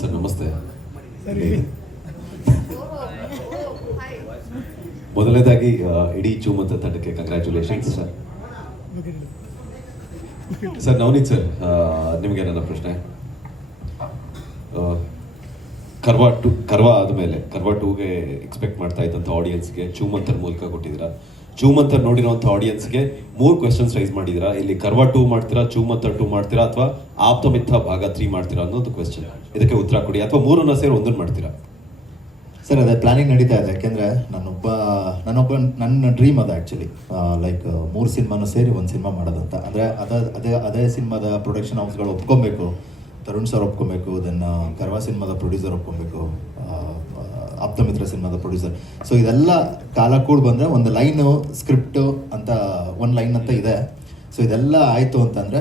Sir ನಮಸ್ತೆ. ಮೊದಲನೇದಾಗಿ ಇಡೀ ಚೂಮಂತ ತಂಡಕ್ಕೆ congratulations sir sir Navneeth sir ನಿಮಗೆ ನನ್ನ ಪ್ರಶ್ನೆ. ಕರ್ವಾ ಟು ಕರ್ವಾ ಆದಮೇಲೆ ಕರ್ವಾ ಟೂಗೆ ಎಕ್ಸ್ಪೆಕ್ಟ್ ಮಾಡ್ತಾ ಇದ್ದಂಥ ಆಡಿಯನ್ಸ್ಗೆ ಚೂಮಂತರ ಮೂಲಕ ಕೊಟ್ಟಿದ್ದೀರಾ? ಚೂಮಂತರ್ ನೋಡಿರೋಂಥ ಆಡಿಯನ್ಸ್ಗೆ ಮೂರು ಕ್ವೆಶನ್ಸ್ ರೈಸ್ ಮಾಡಿದ್ದೀರಾ ಇಲ್ಲಿ ಕರ್ವಾ ಟೂ ಮಾಡ್ತೀರಾ ಚೂಮಂತರ್ ಟೂ ಮಾಡ್ತೀರಾ, ಅಥವಾ ಆಪ್ತಮಿತ್ತ ಭಾಗ ತ್ರೀ ಮಾಡ್ತೀರಾ ಅನ್ನೋದು ಕ್ವೆಶನ್ ಇದಕ್ಕೆ ಉತ್ತರ ಕೊಡಿ. ಅಥವಾ ಮೂರನ್ನ ಸೇರಿ ಒಂದನ್ನು ಮಾಡ್ತೀರಾ? ಸರ್ ಅದೇ ಪ್ಲಾನಿಂಗ್ ನಡೀತಾ ಇದೆ. ಯಾಕೆಂದರೆ ನಾನೊಬ್ಬ ನಾನೊಬ್ಬ, ನನ್ನ ಡ್ರೀಮ್ ಅದು ಆ್ಯಕ್ಚುಲಿ ಲೈಕ್ ಮೂರು ಸಿನಿಮಾನು ಸೇರಿ ಒಂದು ಸಿನಿಮಾ ಮಾಡೋದಂತ. ಅಂದರೆ ಅದ, ಅದೇ ಅದೇ ಸಿನಿಮಾದ ಪ್ರೊಡಕ್ಷನ್ ಹೌಸ್ಗಳು ಒಪ್ಕೊಬೇಕು. ತರುಣ್ ಸರ್ ಒಪ್ಕೊಬೇಕು ದೆನ್ ಕರ್ವಾ ಸಿನಿಮಾದ ಪ್ರೊಡ್ಯೂಸರ್ ಒಪ್ಕೊಬೇಕು. ಆಪ್ತಮಿತ್ರ ಸಿನಿಮಾದ ಪ್ರೊಡ್ಯೂಸರ್ ಸೊ ಇದೆಲ್ಲ ಕಾಲ ಕೂಡ ಬಂದರೆ ಒಂದು ಲೈನು ಸ್ಕ್ರಿಪ್ಟು ಅಂತ ಒಂದು ಲೈನ್ ಅಂತ ಇದೆ. ಸೊ ಇದೆಲ್ಲ ಆಯಿತು ಅಂತಂದರೆ,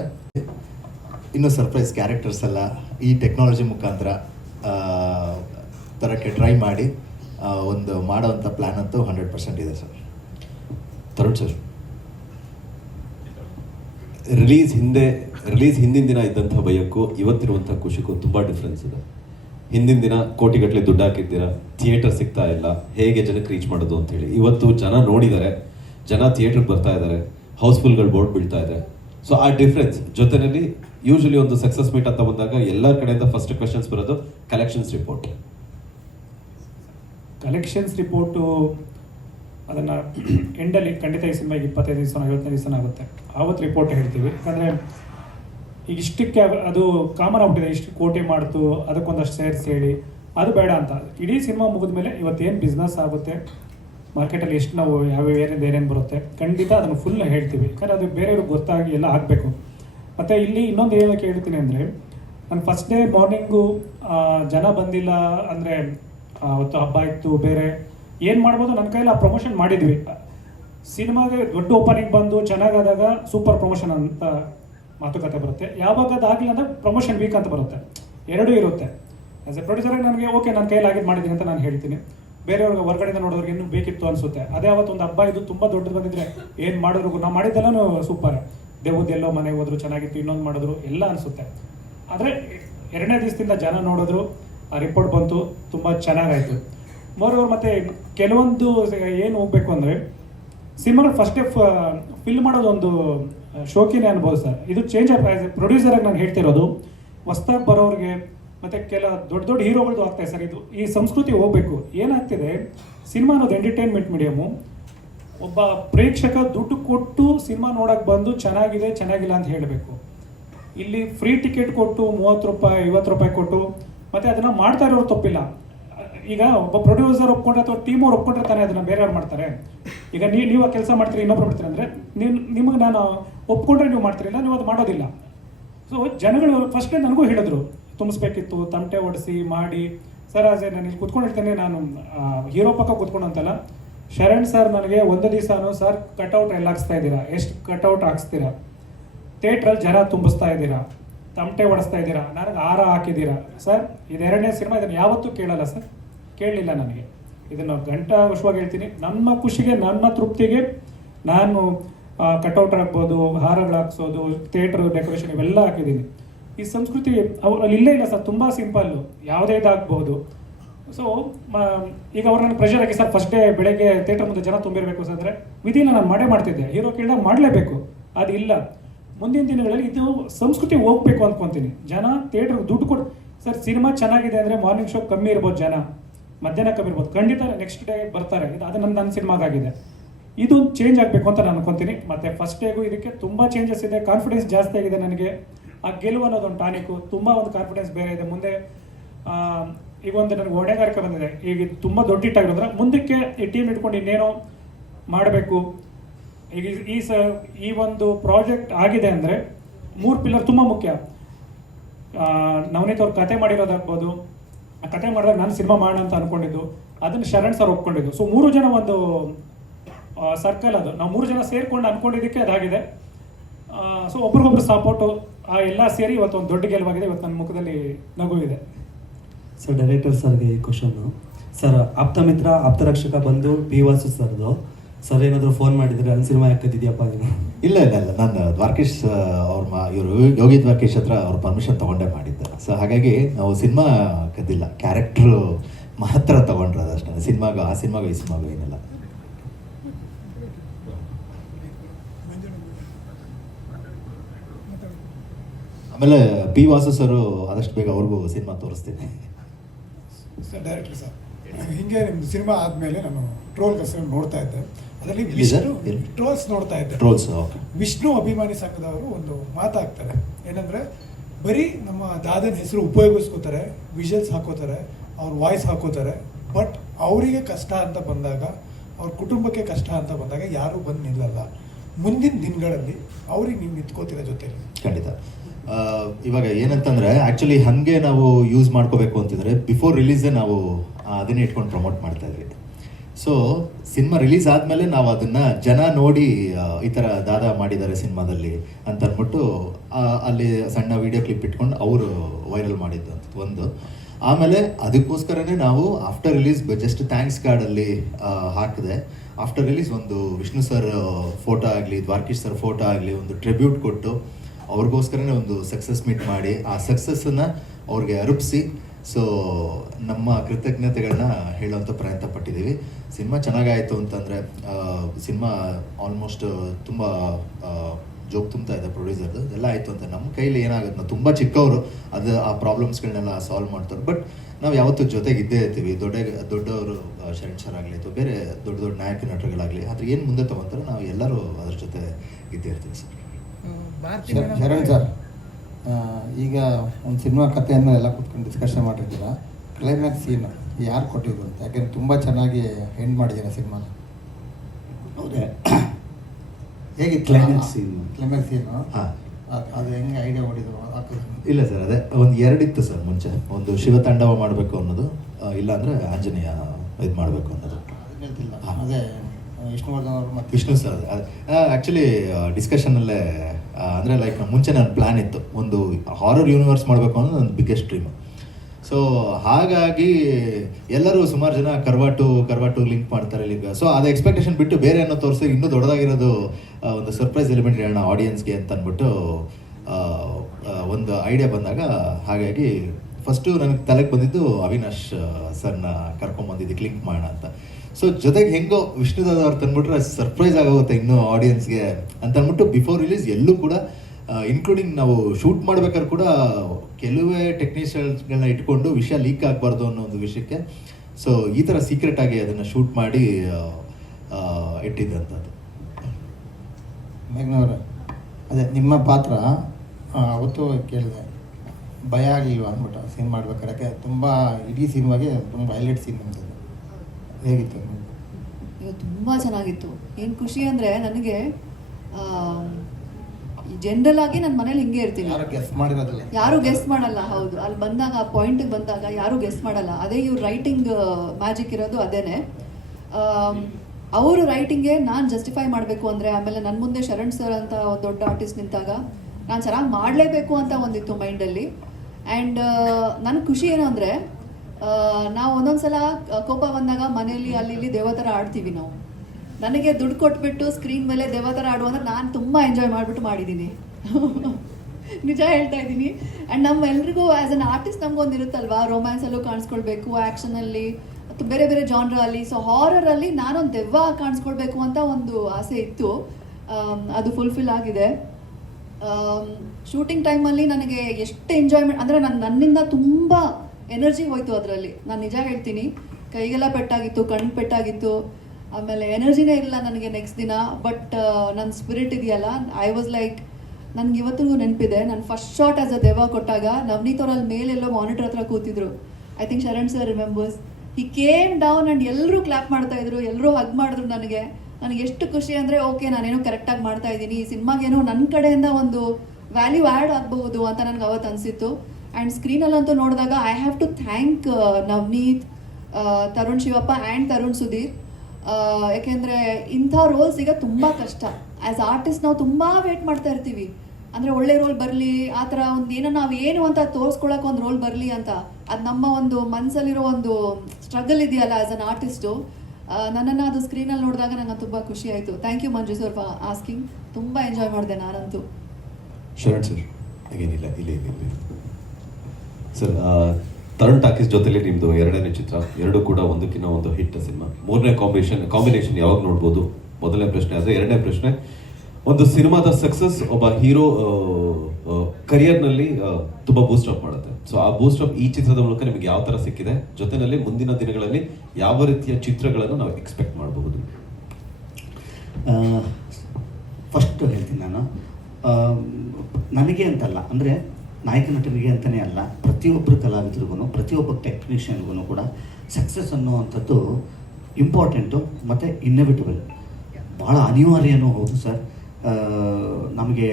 ಇನ್ನೂ ಸರ್ಪ್ರೈಸ್ ಕ್ಯಾರೆಕ್ಟರ್ಸ್ ಎಲ್ಲ ಈ ಟೆಕ್ನಾಲಜಿ ಮುಖಾಂತರ ತರೋಕ್ಕೆ ಟ್ರೈ ಮಾಡಿ ಒಂದು ಮಾಡೋವಂಥ ಪ್ಲ್ಯಾನ್ ಅಂತೂ ಹಂಡ್ರೆಡ್ ಪರ್ಸೆಂಟ್ ಇದೆ ಸರ್. ತರುಣ್ ಸರ್. ರಿಲೀಸ್ ಹಿಂದೆ ರಿಲೀಸ್ ಹಿಂದಿನ ದಿನ ಇದ್ದಂಥ ಭಯಕ್ಕೂ ಇವತ್ತಿರುವಂಥ ಖುಷಿಗೂ ತುಂಬ ಡಿಫ್ರೆನ್ಸ್ ಇದೆ. ಹಿಂದಿನ ದಿನ ಕೋಟಿಗಟ್ಟಲೆ ದುಡ್ಡು ಹಾಕಿದ್ದೀರಾ? ಥಿಯೇಟರ್ ಸಿಗ್ತಾ ಇಲ್ಲ. ಹೇಗೆ ಜನಕ್ಕೆ ರೀಚ್ ಮಾಡೋದು ಅಂತ ಹೇಳಿ. ಇವತ್ತು ಜನ ನೋಡಿದ್ದಾರೆ. ಜನ ಥಿಯೇಟ್ರಿಗೆ ಬರ್ತಾ ಇದ್ದಾರೆ. ಹೌಸ್ಫುಲ್ಗಳು ಬೋರ್ಡ್ ಬೀಳ್ತಾ ಇದೆ. ಸೊ ಆ ಡಿಫ್ರೆನ್ಸ್ ಜೊತೆಯಲ್ಲಿ ಯೂಶಲಿ ಒಂದು ಸಕ್ಸಸ್ ಮೀಟ್ ಅಂತ ಬಂದಾಗ ಎಲ್ಲ ಕಡೆಯಿಂದ ಫಸ್ಟ್ ಕ್ವೆಶನ್ಸ್ ಬರೋದು ಕಲೆಕ್ಷನ್ಸ್ ರಿಪೋರ್ಟ್ ಕಲೆಕ್ಷನ್ಸ್ ರಿಪೋರ್ಟು ಅದನ್ನು ಎಂಡಲ್ಲಿ ಖಂಡಿತ ಈ ಸಿನಿಮಾಗೆ ಇಪ್ಪತ್ತೈದು ದಿವಸ ಐವತ್ತೈದು ದಿವಸ ಆಗುತ್ತೆ. ಆವತ್ತು ರಿಪೋರ್ಟ್ ಹೇಳ್ತೀವಿ. ಯಾಕಂದರೆ ಈಗ ಇಷ್ಟಕ್ಕೆ ಅದು ಕಾಮನ್ ಆಗ್ಬಿಟ್ಟಿದೆ ಇಷ್ಟು ಕೋಟೆ ಮಾಡ್ತು, ಅದಕ್ಕೊಂದಷ್ಟು ಸೇರ್ಸ್ ಹೇಳಿ, ಅದು ಬೇಡ ಅಂತ. ಇಡೀ ಸಿನಿಮಾ ಮುಗಿದ ಮೇಲೆ ಇವತ್ತೇನು ಬಿಸ್ನೆಸ್ ಆಗುತ್ತೆ ಮಾರ್ಕೆಟಲ್ಲಿ ಎಷ್ಟು ನಾವು ಯಾವ್ಯಾವ ಏನೇನು ಏನೇನು ಬರುತ್ತೆ, ಖಂಡಿತ ಅದನ್ನು ಫುಲ್ ಹೇಳ್ತೀವಿ. ಯಾಕಂದರೆ ಅದು ಬೇರೆಯವ್ರಿಗೆ ಗೊತ್ತಾಗಿ ಎಲ್ಲ ಆಗಬೇಕು ಮತ್ತು ಇಲ್ಲಿ ಇನ್ನೊಂದು ಏನಕ್ಕೆ ಹೇಳ್ತೀನಿ ಅಂದರೆ, ನಾನು ಫಸ್ಟ್ ಡೇ ಮಾರ್ನಿಂಗು ಜನ ಬಂದಿಲ್ಲ ಅಂದರೆ ಅವತ್ತು ಹಬ್ಬ ಇತ್ತು, ಬೇರೆ, ಏನು ಮಾಡ್ಬೋದು ನನ್ನ ಕೈಯಲ್ಲಿ ಆ ಪ್ರಮೋಷನ್ ಮಾಡಿದ್ವಿ. ಸಿನಿಮಾಗೆ ದೊಡ್ಡ ಓಪನಿಂಗ್ ಬಂದು ಚೆನ್ನಾಗಾದಾಗ ಸೂಪರ್ ಪ್ರಮೋಷನ್ ಅಂತ ಮಾತುಕತೆ ಬರುತ್ತೆ. ಯಾವಾಗ ಅದಾಗಲಿಲ್ಲ ಅಂದರೆ ಪ್ರಮೋಷನ್ ವೀಕ್ ಅಂತ ಬರುತ್ತೆ. ಎರಡೂ ಇರುತ್ತೆ. ಆಸ್ ಎ ಪ್ರೊಡ್ಯೂಸರ್ ನನಗೆ ಓಕೆ ನನ್ನ ಕೈಯಲ್ಲಿ ಆಗಿದ್ದು ಮಾಡಿದ್ದೀನಿ ಅಂತ ನಾನು ಹೇಳ್ತೀನಿ. ಬೇರೆಯವ್ರಿಗೆ ಹೊರಗಡೆ ನೋಡೋರಿಗೆ ಇನ್ನೂ ಬೇಕಿತ್ತು ಅನಿಸುತ್ತೆ. ಅದೇ ಅವತ್ತು ಒಂದು ಹಬ್ಬ ಇದು ತುಂಬ ದೊಡ್ಡದು ಬಂದಿದ್ರೆ ಏನು ಮಾಡಿದ್ರು ನಾವು ಮಾಡಿದ್ದೆಲ್ಲನೂ ಸೂಪರ್ ಎಲ್ಲೋ ಮನೆಗೆ ಹೋದ್ರು, ಚೆನ್ನಾಗಿತ್ತು, ಇನ್ನೊಂದು ಮಾಡಿದ್ರು, ಎಲ್ಲ ಅನಿಸುತ್ತೆ. ಆದರೆ ಎರಡನೇ ದಿವಸದಿಂದ ಜನ ನೋಡಿದ್ರು, ಆ ರಿಪೋರ್ಟ್ ಬಂತು, ತುಂಬ ಚೆನ್ನಾಗಾಯಿತು. ಮೋರವ್ರು ಮತ್ತು ಕೆಲವೊಂದು, ಏನು ಹೋಗಬೇಕು ಅಂದರೆ, ಸಿನಿಮಾಗಳು ಫಸ್ಟೇ ಫಿಲ್ ಮಾಡೋದು ಒಂದು ಶೋಕಿನೇ ಅನುಭವ ಸರ್. ಇದು ಚೇಂಜ್ ಆಫ್ ಪ್ರೊಡ್ಯೂಸರ್ ಆಗಿ ನಾನು ಹೇಳ್ತಿರೋದು. ಹೊಸ್ದಾಗಿ ಬರೋರಿಗೆ ಮತ್ತು ಕೆಲ ದೊಡ್ಡ ದೊಡ್ಡ ಹೀರೋಗಳದ್ದು ಆಗ್ತಾ ಇದೆ ಸರ್. ಇದು ಈ ಸಂಸ್ಕೃತಿ ಹೋಗ್ಬೇಕು. ಏನಾಗ್ತಿದೆ, ಸಿನಿಮಾ ಅನ್ನೋದು ಎಂಟರ್ಟೈನ್ಮೆಂಟ್ ಮೀಡಿಯಮು ಒಬ್ಬ ಪ್ರೇಕ್ಷಕ ದುಡ್ಡು ಕೊಟ್ಟು ಸಿನಿಮಾ ನೋಡಕ್ಕೆ ಬಂದು ಚೆನ್ನಾಗಿದೆ, ಚೆನ್ನಾಗಿಲ್ಲ ಅಂತ ಹೇಳಬೇಕು. ಇಲ್ಲಿ ಫ್ರೀ ಟಿಕೆಟ್ ಕೊಟ್ಟು ಮೂವತ್ತು ರೂಪಾಯಿ, ಐವತ್ತು ರೂಪಾಯಿ ಕೊಟ್ಟು ಮತ್ತೆ ಅದನ್ನ ಮಾಡ್ತಾ ಇರೋರು ತಪ್ಪಿಲ್ಲ. ಈಗ ಒಬ್ಬ ಪ್ರೊಡ್ಯೂಸರ್ ಒಪ್ಕೊಂಡ್ರೆ ಅಥವಾ ಟೀಮ್ ಅವ್ರು ಒಪ್ಕೊಂಡ್ರೆ ತಾನೇ ಅದನ್ನ ಬೇರೆಯವ್ರು ಮಾಡ್ತಾರೆ. ಈಗ ನೀವು ನೀವು ಕೆಲಸ ಮಾಡ್ತೀರಿ, ಇನ್ನೊಬ್ರು ಮಾಡ್ತೀರಿ ಅಂದ್ರೆ ನೀವು ನಿಮಗೆ ನಾನು ಒಪ್ಕೊಂಡ್ರೆ ನೀವು ಮಾಡ್ತೀರಿಲ್ಲ ನೀವು ಅದು ಮಾಡೋದಿಲ್ಲ. ಸೊ ಜನಗಳು ಫಸ್ಟೇ ನನಗೂ ಹೇಳಿದ್ರು, ತುಂಬಿಸ್ಬೇಕಿತ್ತು ತಮಟೆ ಹೊಡಿಸಿ ಮಾಡಿ. ಸರ್ ಅದೇ ನಾನು ಇಲ್ಲಿ ಕುತ್ಕೊಂಡಿರ್ತೇನೆ ನಾನು ಹೀರೋ ಪಕ್ಕ ಕುತ್ಕೊಂಡು ಅಂತಲ್ಲ ಶರಣ್ ಸರ್ ನನಗೆ ಒಂದು ದಿವಸನೂ, ಸರ್ ಕಟ್ಔಟ್ ಎಲ್ಲ ಹಾಕ್ಸ್ತಾ ಇದ್ದೀರಾ? ಎಷ್ಟು ಕಟ್ಔಟ್ ಹಾಕ್ಸ್ತೀರಾ? ಥಿಯೇಟ್ರಲ್ಲಿ ಜನ ತುಂಬಿಸ್ತಾ ಇದ್ದೀರಾ? ತಮಟೆ ಹೊಡಿಸ್ತಾ ಇದ್ದೀರಾ? ನನಗೆ ಆರ ಹಾಕಿದ್ದೀರಾ? ಸರ್, ಇದೆರಡನೇ ಸಿನಿಮಾ ಇದನ್ನು ಯಾವತ್ತೂ ಕೇಳಲ್ಲ ಸರ್. ಕೇಳಲಿಲ್ಲ ನನಗೆ. ಇದನ್ನು ಘಂಟಾವಶವಾಗಿ ಹೇಳ್ತೀನಿ. ನಮ್ಮ ಖುಷಿಗೆ, ನನ್ನ ತೃಪ್ತಿಗೆ, ನಾನು ಕಟೌಟ್ ಹಾಕ್ಬೋದು, ಹಾರಗಳು ಹಾಕ್ಸೋದು ಥಿಯೇಟರ್ ಡೆಕೋರೇಷನ್ ಇವೆಲ್ಲ ಹಾಕಿದ್ದೀನಿ. ಈ ಸಂಸ್ಕೃತಿ ಅವು ಅಲ್ಲಿ ಇಲ್ಲೇ ಇಲ್ಲ ಸರ್, ತುಂಬ ಸಿಂಪಲ್ಲು ಯಾವುದೇ ಇದಾಗ್ಬೋದು. ಸೊ ಈಗ ಅವ್ರು ನನ್ನ ಪ್ರೆಷರ್ ಹಾಕಿ ಸರ್ ಫಸ್ಟ್ ಡೇ ಬೆಳಗ್ಗೆ ಥಿಯೇಟರ್ ಮುಂದೆ ಜನ ತುಂಬಿರಬೇಕು ಸರ್ ಅಂದರೆ ವಿಧಿನ ನಾನು ಮಾಡೇ ಮಾಡ್ತಿದ್ದೆ. ಹೀರೋ ಕೇಳಿದಾಗ ಮಾಡಲೇಬೇಕು. ಅದು ಇಲ್ಲ. ಮುಂದಿನ ದಿನಗಳಲ್ಲಿ ಇದು ಸಂಸ್ಕೃತಿ ಹೋಗ್ಬೇಕು ಅಂದ್ಕೊತೀನಿ ಜನ ಥಿಯೇಟರ್ಗೆ ದುಡ್ಡು ಕೊಡು, ಸರ್ ಸಿನಿಮಾ ಚೆನ್ನಾಗಿದೆ ಅಂದರೆ ಮಾರ್ನಿಂಗ್ ಶೋ ಕಮ್ಮಿ ಇರ್ಬೋದು ಜನ. ಮಧ್ಯಾಹ್ನ ಕಮ್ಮಿ ಇರ್ಬೋದು. ಖಂಡಿತ ನೆಕ್ಸ್ಟ್ ಡೇ ಬರ್ತಾರೆ. ಇದು ಅದು ನನ್ನ ನನ್ನ ಸಿನಿಮಾಗಾಗಿದೆ. ಇದು ಚೇಂಜ್ ಆಗಬೇಕು ಅಂತ ನಾನು ಅನ್ಕೊಂತೀನಿ. ಮತ್ತೆ ಫಸ್ಟ್ ಡೇಗೂ ಇದಕ್ಕೆ ತುಂಬ ಚೇಂಜಸ್ ಇದೆ. ಕಾನ್ಫಿಡೆನ್ಸ್ ಜಾಸ್ತಿ ಆಗಿದೆ ನನಗೆ. ಆ ಗೆಲುವು ಅನ್ನೋದೊಂದು ಟಾನಿಕು ತುಂಬ ಒಂದು ಕಾನ್ಫಿಡೆನ್ಸ್ ಬೇರೆ ಇದೆ. ಮುಂದೆ ಈಗ ಒಂದು ನನಗೆ ಹೊಣೆಗಾರಿಕೆ ಬಂದಿದೆ. ಈಗ ಇದು ತುಂಬ ದೊಡ್ಡ ಇಟ್ಟಾಗಿರೋದ್ರೆ ಮುಂದಕ್ಕೆ ಈ ಟೀಮ್ ಇಟ್ಕೊಂಡು ಇನ್ನೇನೋ ಮಾಡಬೇಕು. ಈಗ ಈ- ಸ, ಈ ಒಂದು ಪ್ರಾಜೆಕ್ಟ್ ಆಗಿದೆ ಅಂದರೆ ಮೂರು ಪಿಲ್ಲರ್ ತುಂಬ ಮುಖ್ಯ. ನವನೀತ್ ಅವ್ರು ಕತೆ ಮಾಡಿರೋದಾಗ್ಬೋದು. ಆ ಕತೆ ಮಾಡಿದಾಗ ನಾನು ಸಿನಿಮಾ ಮಾಡೋಣ ಅಂತ ಅಂದ್ಕೊಂಡಿದ್ದು ಅದನ್ನು ಶರಣ್ ಸರ್ ಒಪ್ಕೊಂಡಿದ್ದು. ಸೊ ಮೂರು ಜನ ಒಂದು ಸರ್ಕಲ್ ಅದು. ನಾವು ಮೂರು ಜನ ಸೇರಿಕೊಂಡು ಅನ್ಕೊಂಡಿದ್ದಕ್ಕೆ ಅದಾಗಿದೆ. ಸೊ ಒಬ್ರಿಗೊಬ್ರು ಸಪೋರ್ಟು ಆ ಎಲ್ಲ ಸೇರಿ ಇವತ್ತು ಒಂದು ದೊಡ್ಡ ಗೆಲುವಾಗಿದೆ. ಇವತ್ತು ನನ್ನ ಮುಖದಲ್ಲಿ ನಗು ಇದೆ ಸರ್ ಡೈರೆಕ್ಟರ್ ಸರ್ಗೆ ಕ್ವಶನ್ನು ಸರ್ ಆಪ್ತ ಮಿತ್ರ ಆಪ್ತ ರಕ್ಷಕ ಬಂದು ಪಿ ವಾಸು ಸರ್ದು ಸರ್ ಏನಾದರೂ ಫೋನ್ ಮಾಡಿದರೆ ನನ್ನ ಸಿನಿಮಾ ಯಾಕದಿದೆಯಪ್ಪ ನೀನು ಇಲ್ಲ ಇಲ್ಲ ಇಲ್ಲ. ನಾನು ದ್ವಾರ್ಕೇಶ್ ಅವ್ರ ಮಾ ಇವರು ಯೋಗಿ ದ್ವಾರ್ಕೇಶ್ ಹತ್ರ ಅವ್ರ ಪರ್ಮಿಷನ್ ತಗೊಂಡೇ ಮಾಡಿದ್ದೆ ಸೊ ಹಾಗಾಗಿ ನಾವು ಸಿನಿಮಾ ಕದ್ದಿಲ್ಲ ಕ್ಯಾರೆಕ್ಟ್ರು ಮಾತ್ರ ತೊಗೊಂಡ್ರದಷ್ಟೇ. ಅಷ್ಟೇ ಸಿನಿಮಾಗ ಆ ಸಿನಿಮಾಗ ಈ ಸಿನಿಮಾಗ ಏನಿಲ್ಲ. ಆಮೇಲೆ ಪಿ ವಾಸು ಸರ್ ಆದಷ್ಟು ಬೇಗ ಅವ್ರಿಗೂ ಸಿನಿಮಾ ತೋರಿಸ್ತೀನಿ. ಸರ್ ಡೈರೆಕ್ಟರ್ ಸರ್ ಹಿಂಗೆ ನಿಮ್ಮ ಸಿನಿಮಾ ಆದಮೇಲೆ ನಾನು ಟ್ರೋಲ್ ಹೆಸರು ನೋಡ್ತಾ ಇದ್ದೆ. ಅದರಲ್ಲಿ ವಿಷ್ಣು ಟ್ರೋಲ್ಸ್ ನೋಡ್ತಾ ಇದ್ದೆ. ಟ್ರೋಲ್ಸ್ ವಿಷ್ಣು ಅಭಿಮಾನಿ ಸಂಘದವರು ಒಂದು ಮಾತಾಗ್ತಾರೆ. ಏನಂದ್ರೆ ಬರೀ ನಮ್ಮ ದಾದನ ಹೆಸರು ಉಪಯೋಗಿಸ್ಕೋತಾರೆ ವಿಷಲ್ಸ್ ಹಾಕೋತಾರೆ ಅವ್ರ ವಾಯ್ಸ್ ಹಾಕೋತಾರೆ ಬಟ್ ಅವರಿಗೆ ಕಷ್ಟ ಅಂತ ಬಂದಾಗ ಅವ್ರ ಕುಟುಂಬಕ್ಕೆ ಕಷ್ಟ ಅಂತ ಬಂದಾಗ ಯಾರು ಬಂದು ನಿಲ್ಲಲ್ಲ. ಮುಂದಿನ ದಿನಗಳಲ್ಲಿ ಅವ್ರಿಗೆ ನೀವು ನಿಂತ್ಕೋತೀರ ಜೊತೆಲಿ. ಖಂಡಿತ. ಇವಾಗ ಏನಂತಂದ್ರೆ ಆಕ್ಚುಲಿ ಹಂಗೆ ನಾವು ಯೂಸ್ ಮಾಡ್ಕೋಬೇಕು ಅಂತಿದ್ರೆ ಬಿಫೋರ್ ರಿಲೀಸೇ ನಾವು ಅದನ್ನೇ ಇಟ್ಕೊಂಡು ಪ್ರಮೋಟ್ ಮಾಡ್ತಾ ಇದ್ವಿ. ಸೊ ಸಿನಿಮಾ ರಿಲೀಸ್ ಆದಮೇಲೆ ನಾವು ಅದನ್ನ ಜನ ನೋಡಿ ಈ ಥರ ದಾದಾ ಮಾಡಿದ್ದಾರೆ ಸಿನಿಮಾದಲ್ಲಿ ಅಂತ ಅಂದ್ಬಿಟ್ಟು ಅಲ್ಲಿ ಸಣ್ಣ ವಿಡಿಯೋ ಕ್ಲಿಪ್ ಇಟ್ಕೊಂಡು ಅವರು ವೈರಲ್ ಮಾಡಿದ್ದು ಅಂತ ಒಂದು. ಆಮೇಲೆ ಅದಕ್ಕೋಸ್ಕರನೇ ನಾವು ಆಫ್ಟರ್ ರಿಲೀಸ್ ಜಸ್ಟ್ ಥ್ಯಾಂಕ್ಸ್ ಕಾರ್ಡಲ್ಲಿ ಹಾಕಿದೆ. ಆಫ್ಟರ್ ರಿಲೀಸ್ ಒಂದು ವಿಷ್ಣು ಸರ್ ಫೋಟೋ ಆಗಲಿ, ದ್ವಾರಕೀಶ್ ಸರ್ ಫೋಟೋ ಆಗಲಿ ಒಂದು ಟ್ರಿಬ್ಯೂಟ್ ಕೊಟ್ಟು ಅವ್ರಿಗೋಸ್ಕರನೇ ಒಂದು ಸಕ್ಸಸ್ ಮೀಟ್ ಮಾಡಿ ಆ ಸಕ್ಸಸ್ಸನ್ನು ಅವ್ರಿಗೆ ಅರುಪಿಸಿ. ಸೊ ನಮ್ಮ ಕೃತಜ್ಞತೆಗಳನ್ನ ಹೇಳುವಂಥ ಪ್ರಯತ್ನ ಪಟ್ಟಿದ್ದೀವಿ. ಸಿನಿಮಾ ಚೆನ್ನಾಗಾಯಿತು ಅಂತಂದರೆ ಸಿನಿಮಾ ಆಲ್ಮೋಸ್ಟ್ ತುಂಬ ಜೋಕ್ ತುಂಬ್ತಾ ಇದೆ ಪ್ರೊಡ್ಯೂಸರ್ದು ಎಲ್ಲ ಆಯಿತು ಅಂತ ನಮ್ಮ ಕೈಲಿ ಏನಾಗುತ್ತೆ ನಾವು ತುಂಬ ಚಿಕ್ಕವರು ಅದು ಆ ಪ್ರಾಬ್ಲಮ್ಸ್ಗಳನ್ನೆಲ್ಲ ಸಾಲ್ವ್ ಮಾಡ್ತಾರೆ. ಬಟ್ ನಾವು ಯಾವತ್ತೂ ಜೊತೆಗೆ ಇದ್ದೇ ಇರ್ತೀವಿ. ದೊಡ್ಡ, ದೊಡ್ಡವರು ಶರಣ್ ಸರ್ ಆಗಲಿ ಅಥವಾ ಬೇರೆ ದೊಡ್ಡ ದೊಡ್ಡ ನಾಯಕ ನಟರುಗಳಾಗಲಿ, ಆದರೆ ಏನು ಮುಂದೆ ತೊಗೊಂತಾರೆ, ನಾವು ಎಲ್ಲರೂ ಅದ್ರ ಜೊತೆ ಇದ್ದೇ ಇರ್ತೀವಿ ಸರ್. ಶರಣ್ ಸರ್ ಈಗ ಒಂದು ಸಿನಿಮಾ ಕಥೆಯನ್ನು ಎಲ್ಲ ಕೂತ್ಕೊಂಡು ಡಿಸ್ಕಷನ್ ಮಾಡಿರ್ತೀರ ಕ್ಲೈಮ್ಯಾಕ್ಸ್ ಸೀನ್ ಯಾರು ಕೊಟ್ಟಿದ್ದು ಅಂತ? ಯಾಕೆಂದ್ರೆ ತುಂಬ ಚೆನ್ನಾಗಿ ಎಂಡ್ ಮಾಡಿದ್ದೀರಾ ಸಿನಿಮಾನ ಹೌದೇ. ಹೇಗೆ ಕ್ಲೈಮ್ಯಾಕ್ಸ್ ಸೀನ್ ಕ್ಲೈಮ್ಯಾಕ್ಸ್ ಸೀನು ಹಾ. ಅದು ಹೆಂಗೆ ಐಡಿಯಾ ಹೊಡಿದ್ರು ಇಲ್ಲ ಸರ್ ಅದೇ ಒಂದು ಎರಡಿತ್ತು ಸರ್ ಮುಂಚೆ. ಒಂದು ಶಿವತಾಂಡವ ಮಾಡಬೇಕು ಅನ್ನೋದು ಇಲ್ಲಾಂದ್ರೆ ಇಲ್ಲ ಅಂದರೆ ಆಂಜನೇಯ ಇದು ಮಾಡಬೇಕು ಅನ್ನೋದು. ಅದೇ ವಿಷ್ಣುವರ್ಧನ್ ಅವರು ಮತ್ತು ವಿಷ್ಣು ಸರ್ ಆ್ಯಕ್ಚುಲಿ ಡಿಸ್ಕಷನಲ್ಲೇ ಅಂದರೆ ಲೈಕ್ ಮುಂಚೆ ನನ್ನ ಪ್ಲ್ಯಾನ್ ಇತ್ತು. ಒಂದು ಹಾರರ್ ಯೂನಿವರ್ಸ್ ಮಾಡಬೇಕು ಅನ್ನೋದು ನನ್ನ ಬಿಗ್ಗೆಸ್ಟ್ ಡ್ರೀಮು ಸೊ ಹಾಗಾಗಿ ಎಲ್ಲರೂ ಸುಮಾರು ಜನ ಕರ್ವಾಟು ಕರ್ವಾಟು ಲಿಂಕ್ ಮಾಡ್ತಾರೆ ಲಿಂಕ್ ಸೊ ಅದು ಎಕ್ಸ್ಪೆಕ್ಟೇಷನ್ ಬಿಟ್ಟು ಬೇರೆ ಏನೋ ತೋರಿಸಿ ಇನ್ನೂ ದೊಡ್ಡದಾಗಿರೋದು ಒಂದು ಸರ್ಪ್ರೈಸ್ ಎಲಿಮೆಂಟ್ ಹೇಳೋಣ ಆಡಿಯನ್ಸ್ಗೆ ಅಂತ ಅಂದ್ಬಿಟ್ಟು ಒಂದು ಐಡಿಯಾ ಬಂದಾಗ ಹಾಗಾಗಿ ಫಸ್ಟು ನನಗೆ ತಲೆಗೆ ಬಂದಿದ್ದು ಅವಿನಾಶ್ ಸರ್ನ ಕರ್ಕೊಂಬಂದಿದ್ದಕ್ಕೆ ಲಿಂಕ್ ಮಾಡೋಣ ಅಂತ. ಸೊ ಜೊತೆಗೆ ಹೆಂಗೋ ವಿಷ್ಣುದಾದ ಅವ್ರು ತಂದ್ಬಿಟ್ರೆ ಸರ್ಪ್ರೈಸ್ ಆಗೋಗುತ್ತೆ ಇನ್ನೂ ಆಡಿಯನ್ಸ್ಗೆ ಅಂತ ಅಂದ್ಬಿಟ್ಟು ಬಿಫೋರ್ ರಿಲೀಸ್ ಎಲ್ಲೂ ಕೂಡ ಇನ್ಕ್ಲೂಡಿಂಗ್ ನಾವು ಶೂಟ್ ಮಾಡ್ಬೇಕಾದ್ರೆ ಕೂಡ ಕೆಲವೇ ಟೆಕ್ನಿಷಿಯನ್ಸ್ಗಳನ್ನ ಇಟ್ಕೊಂಡು ವಿಷಯ ಲೀಕ್ ಆಗಬಾರ್ದು ಅನ್ನೋ ಒಂದು ವಿಷಯಕ್ಕೆ. ಸೊ ಈ ಥರ ಸೀಕ್ರೆಟ್ ಆಗಿ ಅದನ್ನು ಶೂಟ್ ಮಾಡಿ ಇಟ್ಟಿದ್ದಂಥದ್ದು ಮೇಘನವ್ರೆ, ಅದೇ ನಿಮ್ಮ ಪಾತ್ರ ಅವತ್ತು ಕೇಳಿದೆ. ಭಯ ಆಗಲಿಲ್ವ ಅಂದ್ಬಿಟ್ಟು ಸೀನ್ ಮಾಡ್ಬೇಕಾದ್ರೆ ತುಂಬ ಇಡೀ ಸಿನಿಮಾಗೆ ತುಂಬ ಹೈಲೈಟ್ ಸೀನ್ ಅಂತದ್ದು ಹೇಗಿತ್ತು? ಇವತ್ತು ತುಂಬ ಚೆನ್ನಾಗಿತ್ತು. ಏನು ಖುಷಿ ಅಂದರೆ ನನಗೆ ಜನರಲ್ ಆಗಿ ನನ್ನ ಮನೇಲಿ ಹಿಂಗೆ ಇರ್ತೀನಿ. ಯಾರು ಗೆಸ್ಟ್ ಮಾಡಲ್ಲ ಹೌದು. ಅಲ್ಲಿ ಬಂದಾಗ ಆ ಪಾಯಿಂಟಿಗೆ ಬಂದಾಗ ಯಾರು ಗೆಸ್ಟ್ ಮಾಡಲ್ಲ. ಅದೇ ಇವ್ರ ರೈಟಿಂಗ್ ಮ್ಯಾಜಿಕ್ ಇರೋದು ಅದೇನೆ. ಅವರು ರೈಟಿಂಗ್ಗೆ ನಾನು ಜಸ್ಟಿಫೈ ಮಾಡಬೇಕು ಅಂದರೆ ಆಮೇಲೆ ನನ್ನ ಮುಂದೆ ಶರಣ್ ಸರ್ ಅಂತ ಒಂದು ದೊಡ್ಡ ಆರ್ಟಿಸ್ಟ್ ನಿಂತಾಗ ನಾನು ಚೆನ್ನಾಗಿ ಮಾಡಲೇಬೇಕು ಅಂತ ಒಂದಿತ್ತು ಮೈಂಡಲ್ಲಿ ಆ್ಯಂಡ್ ನನ್ನ ಖುಷಿ ಏನು ಅಂದರೆ ನಾವು ಒಂದೊಂದು ಸಲ ಕೋಪ ಬಂದಾಗ ಮನೆಯಲ್ಲಿ ಅಲ್ಲಿ ಇಲ್ಲಿ ದೇವತರ ಆಡ್ತೀವಿ ನಾವು. ನನಗೆ ದುಡ್ಡು ಕೊಟ್ಬಿಟ್ಟು ಸ್ಕ್ರೀನ್ ಮೇಲೆ ದೇವತರ ಆಡುವ ಅಂದ್ರೆ ನಾನು ತುಂಬ ಎಂಜಾಯ್ ಮಾಡಿಬಿಟ್ಟು ಮಾಡಿದ್ದೀನಿ ನಿಜ ಹೇಳ್ತಾ ಇದ್ದೀನಿ. ಆ್ಯಂಡ್ ನಮ್ಮ ಎಲ್ರಿಗೂ ಆ್ಯಸ್ ಅನ್ ಆರ್ಟಿಸ್ಟ್ ನಮ್ಗೊಂದು ಇರುತ್ತಲ್ವಾ? ರೊಮ್ಯಾನ್ಸಲ್ಲೂ ಕಾಣಿಸ್ಕೊಳ್ಬೇಕು ಆ್ಯಕ್ಷನಲ್ಲಿ ಬೇರೆ ಬೇರೆ ಜಾನ್ರ ಅಲ್ಲಿ. ಸೊ ಹಾರರಲ್ಲಿ ನಾನೊಂದು ದೆವ್ವ ಕಾಣಿಸ್ಕೊಳ್ಬೇಕು ಅಂತ ಒಂದು ಆಸೆ ಇತ್ತು. ಅದು ಫುಲ್ಫಿಲ್ ಆಗಿದೆ. ಶೂಟಿಂಗ್ ಟೈಮಲ್ಲಿ ನನಗೆ ಎಷ್ಟು ಎಂಜಾಯ್ಮೆಂಟ್ ಅಂದರೆ ನಾನು ನನ್ನಿಂದ ತುಂಬ ಎನರ್ಜಿ ಹೋಯ್ತು ಅದರಲ್ಲಿ. ನಾನು ನಿಜ ಹೇಳ್ತೀನಿ, ಕೈಗೆಲ್ಲ ಪೆಟ್ಟಾಗಿತ್ತು, ಕಣ್ಣು ಪೆಟ್ಟಾಗಿತ್ತು, ಆಮೇಲೆ ಎನರ್ಜಿನೇ ಇಲ್ಲ ನನಗೆ ನೆಕ್ಸ್ಟ್ ದಿನ ಬಟ್ ನನ್ನ ಸ್ಪಿರಿಟ್ ಇದೆಯಲ್ಲ ಐ ವಾಸ್ ಲೈಕ್ ನನಗೆ ಇವತ್ತಿಗೂ ನೆನಪಿದೆ, ನಾನು ಫಸ್ಟ್ ಶಾಟ್ ಆಸ್ ಅ ದೇವ ಕೊಟ್ಟಾಗ ನವನೀತ್ ಅವ್ರಲ್ಲಿ ಮೇಲೆಲ್ಲೋ ಮಾನಿಟರ್ ಹತ್ರ ಕೂತಿದ್ರು. I think Sharan sir remembers he came down and ಎಲ್ಲರೂ ಕ್ಲಾಪ್ ಮಾಡ್ತಾ ಇದ್ರು ಎಲ್ಲರೂ ಹಗ್ ಮಾಡಿದ್ರು ನನಗೆ. ನನಗೆ ಎಷ್ಟು ಖುಷಿ ಅಂದರೆ ಓಕೆ ನಾನೇನೋ ಕರೆಕ್ಟಾಗಿ ಮಾಡ್ತಾ ಇದ್ದೀನಿ ಈ ಸಿನಿಮಾಗೇನೋ ನನ್ನ ಕಡೆಯಿಂದ ಒಂದು ವ್ಯಾಲ್ಯೂ ಆ್ಯಡ್ ಆಗಬಹುದು ಅಂತ ನನಗೆ ಅವತ್ತು ಅನಿಸಿತ್ತು. ಆ್ಯಂಡ್ ಸ್ಕ್ರೀನಲ್ಲಂತೂ ನೋಡಿದಾಗ I have to thank Navneeth Tarun Shivappa and Tarun Sudhir ಯಾಕೆಂದರೆ ಇಂಥ ರೋಲ್ಸ್ ಈಗ ತುಂಬ ಕಷ್ಟ. ಆ್ಯಸ್ ಆರ್ಟಿಸ್ಟ್ ನಾವು ತುಂಬ ವೇಟ್ ಮಾಡ್ತಾ ಇರ್ತೀವಿ. ಅಂದರೆ ಒಳ್ಳೆ ರೋಲ್ ಬರಲಿ, ಆ ಥರ ಒಂದು ಏನೋ ನಾವು ಏನು ಅಂತ ತೋರಿಸ್ಕೊಳಕ್ಕೆ ಒಂದು ರೋಲ್ ಬರಲಿ ಅಂತ. ಅದು ನಮ್ಮ ಒಂದು ಮನಸ್ಸಲ್ಲಿರೋ ಒಂದು ಸ್ಟ್ರಗಲ್ ಇದೆಯಲ್ಲ ಆ್ಯಸ್ ಅನ್ ಆರ್ಟಿಸ್ಟು ನನ್ನನ್ನು ಅದು ಸ್ಕ್ರೀನಲ್ಲಿ ನೋಡಿದಾಗ ನಂಗೆ ತುಂಬ ಖುಷಿ ಆಯಿತು. Thank you Manju sir asking ತುಂಬ ಎಂಜಾಯ್ ಮಾಡಿದೆ ನಾನಂತೂ. ಶರಣ್ ಸರ್ ಹಾಗೇನಿಲ್ಲ, ಇಲ್ಲ ಇಲ್ಲ ಇಲ್ಲ ಸರ್ ತರುಣ್ ಟಾಕೀಸ್ ಜೊತೆಲಿ ನಿಮ್ದು ಎರಡನೇ ಚಿತ್ರ, ಎರಡು ಕೂಡ ಒಂದಕ್ಕಿಂತ ಒಂದು ಹಿಟ್ ಸಿನಿಮಾ. ಮೂರನೇ ಕಾಂಬಿನೇಷನ್ ಕಾಂಬಿನೇಷನ್ ಯಾವಾಗ ನೋಡ್ಬೋದು? ಮೊದಲನೇ ಪ್ರಶ್ನೆ ಆದರೆ ಎರಡನೇ ಪ್ರಶ್ನೆ. ಒಂದು ಸಿನಿಮಾದ ಸಕ್ಸಸ್ ಒಬ್ಬ ಹೀರೋ ಕರಿಯರ್ನಲ್ಲಿ ತುಂಬ ಬೂಸ್ಟ್ ಅಪ್ ಮಾಡುತ್ತೆ. ಸೊ ಆ ಬೂಸ್ಟ್ ಅಪ್ ಈ ಚಿತ್ರದ ಮೂಲಕ ನಿಮಗೆ ಯಾವ ಥರ ಸಿಕ್ಕಿದೆ? ಜೊತೆಯಲ್ಲಿ ಮುಂದಿನ ದಿನಗಳಲ್ಲಿ ಯಾವ ರೀತಿಯ ಚಿತ್ರಗಳನ್ನು ನಾವು ಎಕ್ಸ್ಪೆಕ್ಟ್ ಮಾಡಬಹುದು? ಫಸ್ಟ್ ಹೇಳ್ತೀನಿ ನಾನು. ನನಗೆ ಅಂತಲ್ಲ, ಅಂದರೆ ನಾಯಕ ನಟರಿಗೆ ಅಂತಲೇ ಅಲ್ಲ ಪ್ರತಿಯೊಬ್ಬರು ಕಲಾವಿದರಿಗೂ, ಪ್ರತಿಯೊಬ್ಬ ಟೆಕ್ನಿಷಿಯನ್ಗೂ ಕೂಡ ಸಕ್ಸಸ್ ಅನ್ನುವಂಥದ್ದು ಇಂಪಾರ್ಟೆಂಟು ಮತ್ತು ಇನ್ನೆವಿಟಬಲ್ ಭಾಳ ಅನಿವಾರ್ಯನೂ ಹೌದು ಸರ್. ನಮಗೆ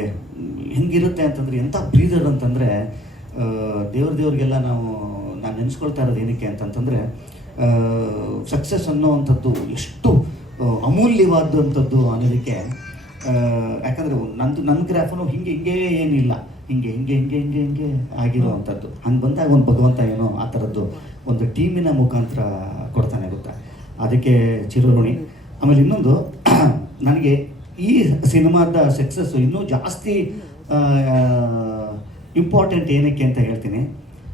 ಹೆಂಗಿರುತ್ತೆ ಅಂತಂದರೆ, ಎಂಥ ಬ್ರೀದರ್ ಅಂತಂದರೆ ದೇವ್ರ ದೇವ್ರಿಗೆಲ್ಲ ನಾವು, ನಾನು ನೆನೆಸ್ಕೊಳ್ತಾ ಇರೋದು ಏನಕ್ಕೆ ಅಂತಂತಂದರೆ ಸಕ್ಸಸ್ ಅನ್ನೋವಂಥದ್ದು ಎಷ್ಟು ಅಮೂಲ್ಯವಾದಂಥದ್ದು ಅನ್ನೋದಕ್ಕೆ ಯಾಕಂದರೆ ನಂದು ನನ್ನ ಗ್ರಾಫನು ಹಿಂಗೆ ಹಿಂಗೆ ಏನಿಲ್ಲ. ಹಿಂಗೆ ಹಿಂಗೆ ಹಿಂಗೆ ಹಿಂಗೆ ಹಿಂಗೆ ಆಗಿರುವಂಥದ್ದು ಹಂಗೆ ಬಂದಾಗ ಒಂದು ಭಗವಂತ ಏನೋ ಆ ಥರದ್ದು ಒಂದು ಟೀಮಿನ ಮುಖಾಂತರ ಕೊಡ್ತಾನೆ ಗೊತ್ತಾ? ಅದಕ್ಕೆ ಚಿರಋಣಿ. ಆಮೇಲೆ ಇನ್ನೊಂದು ನನಗೆ ಈ ಸಿನಿಮಾದ ಸಕ್ಸಸ್ಸು ಇನ್ನೂ ಜಾಸ್ತಿ ಇಂಪಾರ್ಟೆಂಟ್ ಏನಕ್ಕೆ ಅಂತ ಹೇಳ್ತೀನಿ.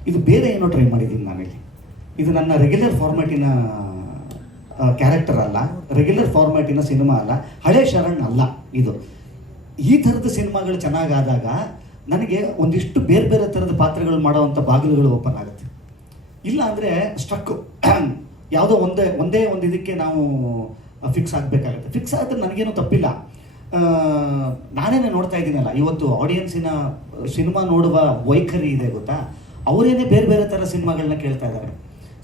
ಇದು ಬೇರೆ ಏನೋ ಟ್ರೈ ಮಾಡಿದ್ದೀನಿ ನಾನಿಲ್ಲಿ. ಇದು ನನ್ನ ರೆಗ್ಯುಲರ್ ಫಾರ್ಮ್ಯಾಟಿನ ಕ್ಯಾರೆಕ್ಟರ್ ಅಲ್ಲ. ರೆಗ್ಯುಲರ್ ಫಾರ್ಮ್ಯಾಟಿನ ಸಿನಿಮಾ ಅಲ್ಲ. ಹಳೆ ಶರಣ್ ಅಲ್ಲ ಇದು. ಈ ಥರದ ಸಿನಿಮಾಗಳು ಚೆನ್ನಾಗಾದಾಗ ನನಗೆ ಒಂದಿಷ್ಟು ಬೇರೆ ಬೇರೆ ಥರದ ಪಾತ್ರಗಳು ಮಾಡೋವಂಥ ಬಾಗಿಲುಗಳು ಓಪನ್ ಆಗುತ್ತೆ. ಇಲ್ಲ ಅಂದರೆ ಸ್ಟ್ರಕ್ ಯಾವುದೋ ಒಂದೇ ಒಂದೇ ಒಂದು ಇದಕ್ಕೆ ನಾವು ಫಿಕ್ಸ್ ಆಗಬೇಕಾಗುತ್ತೆ. ಫಿಕ್ಸ್ ಆದರೆ ನನಗೇನು ತಪ್ಪಿಲ್ಲ. ನಾನೇನೆ ನೋಡ್ತಾ ಇದ್ದೀನಲ್ಲ, ಇವತ್ತು ಆಡಿಯನ್ಸಿನ ಸಿನಿಮಾ ನೋಡುವ ವೈಖರಿ ಇದೆ ಗೊತ್ತಾ? ಅವರೇನೆ ಬೇರೆ ಬೇರೆ ಥರ ಸಿನಿಮಾಗಳನ್ನ ಕೇಳ್ತಾ ಇದ್ದಾರೆ.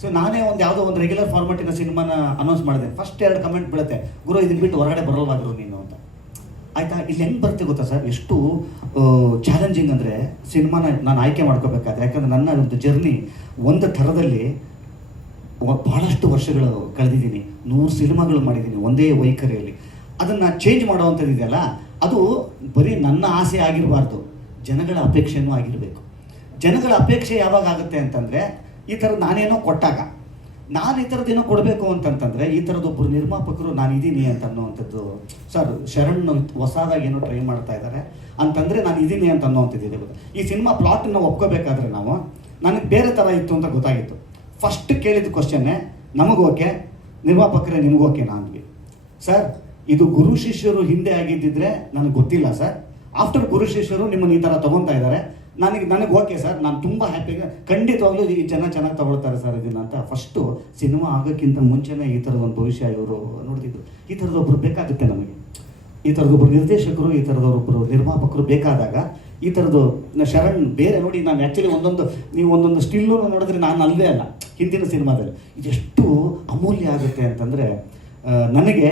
ಸೊ ನಾನೇ ಒಂದು ಯಾವುದೋ ಒಂದು ರೆಗ್ಯುಲರ್ ಫಾರ್ಮೆಟಿನ ಸಿನಿಮಾನ ಅನೌನ್ಸ್ ಮಾಡಿದೆ. ಫಸ್ಟ್ ಎರಡು ಕಮೆಂಟ್ ಬೀಳುತ್ತೆ. ಗುರು ಇದನ್ನ ಬಿಟ್ಟು ಹೊರಗಡೆ ಬರಲ್ವಾದ್ರು ನೀನು ಅಂತ. ಆಯ್ತಾ? ಇಲ್ಲಿ ಹೆಂಗೆ ಬರುತ್ತೆ ಗೊತ್ತಾ ಸರ್? ಎಷ್ಟು ಚಾಲೆಂಜಿಂಗ್ ಅಂದರೆ ಸಿನಿಮಾನ ನಾನು ಆಯ್ಕೆ ಮಾಡ್ಕೋಬೇಕಾದ್ರೆ. ಯಾಕಂದ್ರೆ ನನ್ನ ಒಂದು ಜರ್ನಿ ಒಂದು ಥರದಲ್ಲಿ ಬಹಳಷ್ಟು ವರ್ಷಗಳು ಕಳೆದಿದ್ದೀನಿ. ನೂರು ಸಿನಿಮಾಗಳು ಮಾಡಿದ್ದೀನಿ ಒಂದೇ ವೈಖರಿಯಲ್ಲಿ. ಅದನ್ನು ಚೇಂಜ್ ಮಾಡುವಂಥದ್ದು ಇದೆಯಲ್ಲ, ಅದು ಬರೀ ನನ್ನ ಆಸೆ ಆಗಿರಬಾರ್ದು. ಜನಗಳ ಅಪೇಕ್ಷೆನೂ ಆಗಿರಬೇಕು. ಜನಗಳ ಅಪೇಕ್ಷೆ ಯಾವಾಗ ಆಗುತ್ತೆ ಅಂತಂದರೆ, ಈ ಥರ ನಾನೇನೋ ಕೊಟ್ಟಾಗ. ನಾನು ಈ ಥರದ್ದೇನೋ ಕೊಡಬೇಕು ಅಂತಂತಂದರೆ, ಈ ಥರದೊಬ್ಬರು ನಿರ್ಮಾಪಕರು ನಾನು ಇದ್ದೀನಿ ಅಂತ ಅನ್ನೋವಂಥದ್ದು, ಸರ್, ಶರಣ್ ಹೊಸದಾಗಿ ಏನೋ ಟ್ರೈ ಮಾಡ್ತಾ ಇದ್ದಾರೆ ಅಂತಂದರೆ ನಾನು ಇದ್ದೀನಿ ಅಂತ ಅನ್ನೋವಂಥದ್ದು ಈ ಸಿನಿಮಾ ಪ್ಲಾಟನ್ನು ಒಪ್ಕೋಬೇಕಾದ್ರೆ ನಾವು, ನನಗೆ ಬೇರೆ ಥರ ಇತ್ತು ಅಂತ ಗೊತ್ತಾಗಿತ್ತು. ಫಸ್ಟ್ ಕೇಳಿದ ಕ್ವಶನ್ನೇ ನಮಗೋಕೆ ನಿರ್ಮಾಪಕರೇ ನಿಮಗೋಕೆ ಅಂದ್ವಿ. ಸರ್, ಇದು ಗುರು ಶಿಷ್ಯರು ಹಿಂದೆ ಆಗಿದ್ದಿದ್ರೆ ನನಗೆ ಗೊತ್ತಿಲ್ಲ ಸರ್. ಆಫ್ಟರ್ ಗುರು ಶಿಷ್ಯರು ನಿಮ್ಮನ್ನು ಈ ಥರ ತೊಗೊತಾ ಇದ್ದಾರೆ ನನಗೆ ನನಗೆ ಓಕೆ ಸರ್ ನಾನು ತುಂಬ ಹ್ಯಾಪಿಗೆ ಖಂಡಿತವಾಗ್ಲೂ ಈ ಜನ ಚೆನ್ನಾಗಿ ತಗೊಳ್ತಾರೆ ಸರ್ ಇದನ್ನ ಅಂತ. ಫಸ್ಟು ಸಿನಿಮಾ ಆಗೋಕ್ಕಿಂತ ಮುಂಚೆನೇ ಈ ಥರದ ಒಂದು ಭವಿಷ್ಯ ಇವರು ನೋಡ್ತಿದ್ರು. ಈ ಥರದೊಬ್ಬರು ಬೇಕಾಗುತ್ತೆ ನಮಗೆ. ಈ ಥರದೊಬ್ಬರು ನಿರ್ದೇಶಕರು, ಈ ಥರದವರೊಬ್ಬರು ನಿರ್ಮಾಪಕರು ಬೇಕಾದಾಗ ಈ ಥರದ್ದು ಶರಣ್ ಬೇರೆ ನೋಡಿ ನಾನು ಆ್ಯಕ್ಚುಲಿ ಒಂದೊಂದು ನೀವು ಒಂದೊಂದು ಸ್ಟಿಲ್ಲು ನೋಡಿದ್ರೆ ನಾನು ಅಲ್ಲೇ ಅಲ್ಲ. ಹಿಂದಿನ ಸಿನಿಮಾದಲ್ಲಿ. ಇದೆಷ್ಟು ಅಮೂಲ್ಯ ಆಗುತ್ತೆ ಅಂತಂದರೆ ನನಗೆ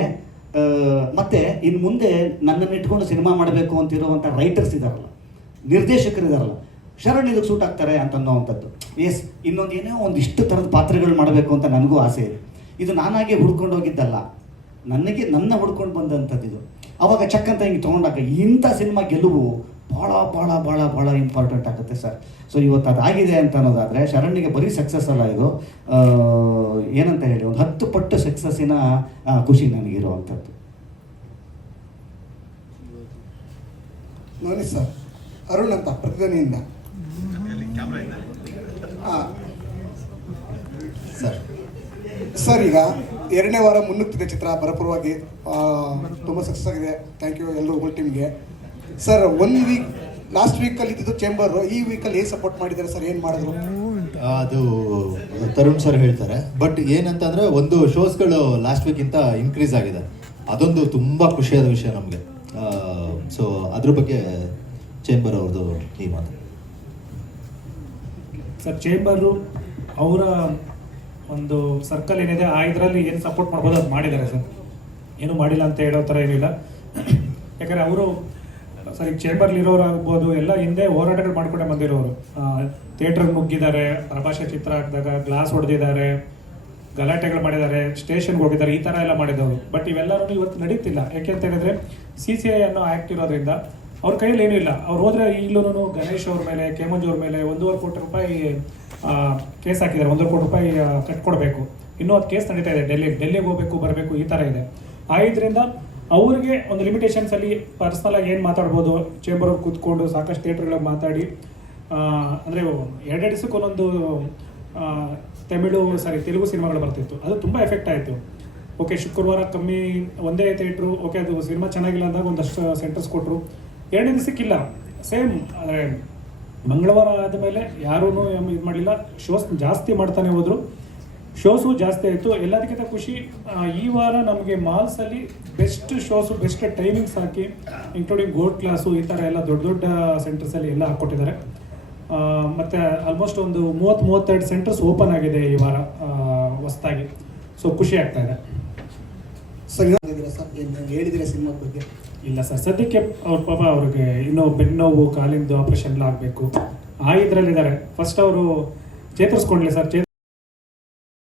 ಮತ್ತೆ ಇನ್ನು ಮುಂದೆ ನನ್ನನ್ನು ಇಟ್ಕೊಂಡು ಸಿನಿಮಾ ಮಾಡಬೇಕು ಅಂತಿರುವಂಥ ರೈಟರ್ಸ್ ಇದ್ದಾರಲ್ಲ ನಿರ್ದೇಶಕರು ಇದ್ದಾರಲ್ಲ ಶರಣ್ ಇದಕ್ಕೆ ಸೂಟ್ ಆಗ್ತಾರೆ ಅಂತ ಅನ್ನೋವಂಥದ್ದು ಎಸ್ ಇನ್ನೊಂದು ಏನೋ ಒಂದಿಷ್ಟು ಥರದ ಪಾತ್ರಗಳು ಮಾಡಬೇಕು ಅಂತ ನನಗೂ ಆಸೆ ಇದೆ. ಇದು ನಾನಾಗೆ ಹುಡ್ಕೊಂಡು ಹೋಗಿದ್ದಲ್ಲ, ನನಗೆ ನನ್ನ ಹುಡ್ಕೊಂಡು ಬಂದಂಥದ್ದು ಇದು. ಅವಾಗ ಚಕ್ ಅಂತ ಹಿಂಗೆ ತೊಗೊಂಡಾಗ ಇಂಥ ಸಿನಿಮಾ ಗೆಲುವು ಭಾಳ ಭಾಳ ಭಾಳ ಭಾಳ ಇಂಪಾರ್ಟೆಂಟ್ ಆಗುತ್ತೆ ಸರ್. ಸೊ ಇವತ್ತು ಅದಾಗಿದೆ ಅಂತ ಅನ್ನೋದಾದರೆ ಶರಣ್ಣಿಗೆ ಬರೀ ಸಕ್ಸಸ್ ಅಲ್ಲ ಇದು. ಏನಂತ ಹೇಳಿ, ಒಂದು ಹತ್ತು ಪಟ್ಟು ಸಕ್ಸಸ್ಸಿನ ಖುಷಿ ನನಗಿರುವಂಥದ್ದು ನೋಡಿ ಸರ್ ಅರುಣ್ ಅಂತ, ಪ್ರತಿಧ್ವನಿಯಿಂದ. ಸರ್. ಸರ್, ಈಗ ಎರಡನೇ ವಾರ ಮುನ್ನುಗ್ತಿದೆ ಚಿತ್ರ ಭರಪೂರವಾಗಿ ತುಂಬ ಸಕ್ಸಸ್ ಆಗಿದೆ. ಥ್ಯಾಂಕ್ ಯು ಎಲ್ಲರೂ ಹೋಲ್ ಟೀಮ್ಗೆ ಸರ್ ಒನ್ ವೀಕ್ ಲಾಸ್ಟ್ ವೀಕಲ್ಲಿ ಇದ್ದಿದ್ದು ಚೇಂಬರ್ ಈ ವೀಕಲ್ಲಿ ಏನು ಸಪೋರ್ಟ್ ಮಾಡಿದ್ದಾರೆ ಸರ್ ಏನು ಮಾಡಿದ್ರು? ಅದು, ತರುಣ್ ಸರ್ ಹೇಳ್ತಾರೆ. ಬಟ್ ಏನಂತಂದರೆ, ಒಂದು ಶೋಸ್ಗಳು ಲಾಸ್ಟ್ ವೀಕಿಂತ ಇನ್ಕ್ರೀಸ್ ಆಗಿದೆ. ಅದೊಂದು ತುಂಬಾ ಖುಷಿಯಾದ ವಿಷಯ ನಮಗೆ. ಸೊ ಅದ್ರ ಬಗ್ಗೆ ಚೇಂಬರ್ ಅವ್ರದ್ದು ಈ ಮಾತು ಸರ್ ಚೇಂಬರು ಅವರ ಒಂದು ಸರ್ಕಲ್ ಏನಿದೆ, ಆ ಇದರಲ್ಲಿ ಏನು ಸಪೋರ್ಟ್ ಮಾಡ್ಬೋದು ಅದು ಮಾಡಿದ್ದಾರೆ ಸರ್. ಏನು ಮಾಡಿಲ್ಲ ಅಂತ ಹೇಳೋ ಥರ ಏನಿಲ್ಲ. ಯಾಕಂದರೆ ಅವರು, ಸರ್, ಈಗ ಚೇಂಬರ್ಲಿರೋರು ಆಗ್ಬೋದು, ಎಲ್ಲ ಹಿಂದೆ ಹೋರಾಟಗಳು ಮಾಡ್ಕೊಂಡೇ ಬಂದಿರೋರು. ಥಿಯೇಟ್ರಿಗೆ ನುಗ್ಗಿದ್ದಾರೆ, ಪ್ರಭಾಷೆ ಚಿತ್ರ ಹಾಕಿದಾಗ ಗ್ಲಾಸ್ ಹೊಡೆದಿದ್ದಾರೆ, ಗಲಾಟೆಗಳು ಮಾಡಿದ್ದಾರೆ ಸ್ಟೇಷನ್ಗೆ ಹೋಗಿದ್ದಾರೆ, ಈ ಥರ ಎಲ್ಲ ಮಾಡಿದವರು. ಬಟ್ ಇವೆಲ್ಲರೂ ಇವತ್ತು ನಡೀತಿಲ್ಲ. ಯಾಕೆ ಅಂತ ಹೇಳಿದ್ರೆ ಸಿ ಸಿ ಐ ಅನ್ನೋ ಆ್ಯಕ್ಟ್ ಇರೋದ್ರಿಂದ ಅವ್ರ ಕೈಯಲ್ಲಿ ಏನೂ ಇಲ್ಲ. ಅವ್ರು ಹೋದ್ರೆ ಈಗಲೂ ಗಣೇಶ್ ಅವ್ರ ಮೇಲೆ ಕೇಮಂಜ್ ಅವ್ರ ಮೇಲೆ ಒಂದೂವರೆ ಕೋಟಿ ರೂಪಾಯಿ ಕೇಸ್ ಹಾಕಿದ್ದಾರೆ. ಒಂದೂವರೆ ಕೋಟಿ ರೂಪಾಯಿ ಕಟ್ಕೊಡ್ಬೇಕು. ಇನ್ನೂ ಅದು ಕೇಸ್ ನಡೀತಾ ಇದೆ. ಡೆಲ್ಲಿ ಡೆಲ್ಲಿಗೆ ಹೋಗಬೇಕು ಬರಬೇಕು ಈ ಥರ ಇದೆ. ಆಯ್ದ್ರಿಂದ ಅವ್ರಿಗೆ ಒಂದು ಲಿಮಿಟೇಷನ್ಸ್ ಅಲ್ಲಿ ಪರ್ಸನಲ್ ಆಗಿ ಏನು ಮಾತಾಡ್ಬೋದು? ಚೇಂಬರ್ ಕೂತ್ಕೊಂಡು ಸಾಕಷ್ಟು ಥಿಯೇಟರ್ಗಳಿಗೆ ಮಾತಾಡಿ ಅಂದರೆ ಎರಡೆರಡು ದಿವಸಕ್ಕೆ ಒಂದೊಂದು ಆ, ತಮಿಳು ಸಾರಿ ತೆಲುಗು ಸಿನಿಮಾಗಳು ಬರ್ತಿತ್ತು. ಅದು ತುಂಬ ಎಫೆಕ್ಟ್ ಆಯಿತು. ಓಕೆ ಶುಕ್ರವಾರ ಕಮ್ಮಿ ಒಂದೇ ಥಿಯೇಟ್ರು ಓಕೆ ಅದು ಸಿನಿಮಾ ಚೆನ್ನಾಗಿಲ್ಲ ಅಂದಾಗ ಒಂದಷ್ಟು ಸೆಂಟರ್ಸ್ ಕೊಟ್ಟರು ಎರಡನೇ ದಿವಸಕ್ಕಿಲ್ಲ ಸೇಮ್ ಅಂದರೆ ಮಂಗಳವಾರ ಆದಮೇಲೆ ಯಾರೂ ಇದು ಮಾಡಲಿಲ್ಲ. ಶೋಸ್ ಜಾಸ್ತಿ ಮಾಡ್ತಾನೆ ಹೋದರು. ಶೋಸು ಜಾಸ್ತಿ ಆಯಿತು. ಎಲ್ಲದಕ್ಕಿಂತ ಖುಷಿ ಈ ವಾರ ನಮಗೆ ಮಾಲ್ಸಲ್ಲಿ ಬೆಸ್ಟ್ ಶೋಸು ಬೆಸ್ಟ್ ಟೈಮಿಂಗ್ಸ್ ಹಾಕಿ ಇನ್ಕ್ಲೂಡಿಂಗ್ ಗೋಲ್ಡ್ ಕ್ಲಾಸು ಈ ಥರ ಎಲ್ಲ ದೊಡ್ಡ ದೊಡ್ಡ ಸೆಂಟರ್ಸಲ್ಲಿ ಎಲ್ಲ ಹಾಕ್ಕೊಟ್ಟಿದ್ದಾರೆ ಮತ್ತು ಮತ್ತೆ ಆಲ್ಮೋಸ್ಟ್ ಒಂದು ಮೂವತ್ತು ಮೂವತ್ತೆರಡು ಸೆಂಟರ್ಸ್ ಓಪನ್ ಆಗಿದೆ ಈ ವಾರ ಹೊಸದಾಗಿ. ಸೊ ಖುಷಿ ಆಗ್ತಾ ಇದೆ. ಏನು ಹೇಳಿದ್ದೀರಾ ಸಿನಿಮಾದ ಬಗ್ಗೆ? ಇಲ್ಲ ಸರ್, ಸದ್ಯಕ್ಕೆ ಅವ್ರ ಪಾಪ ಅವ್ರಿಗೆ ಇನ್ನೂ ಬೆನ್ನೋವು ಕಾಲಿಂದು ಆಪರೇಷನ್ ಎಲ್ಲ ಆಗಬೇಕು. ಆ ಇದರಲ್ಲಿದ್ದಾರೆ. ಫಸ್ಟ್ ಅವರು ಚೇತರಿಸ್ಕೊಂಡ್ಲಿ ಸರ್ ಚೇತ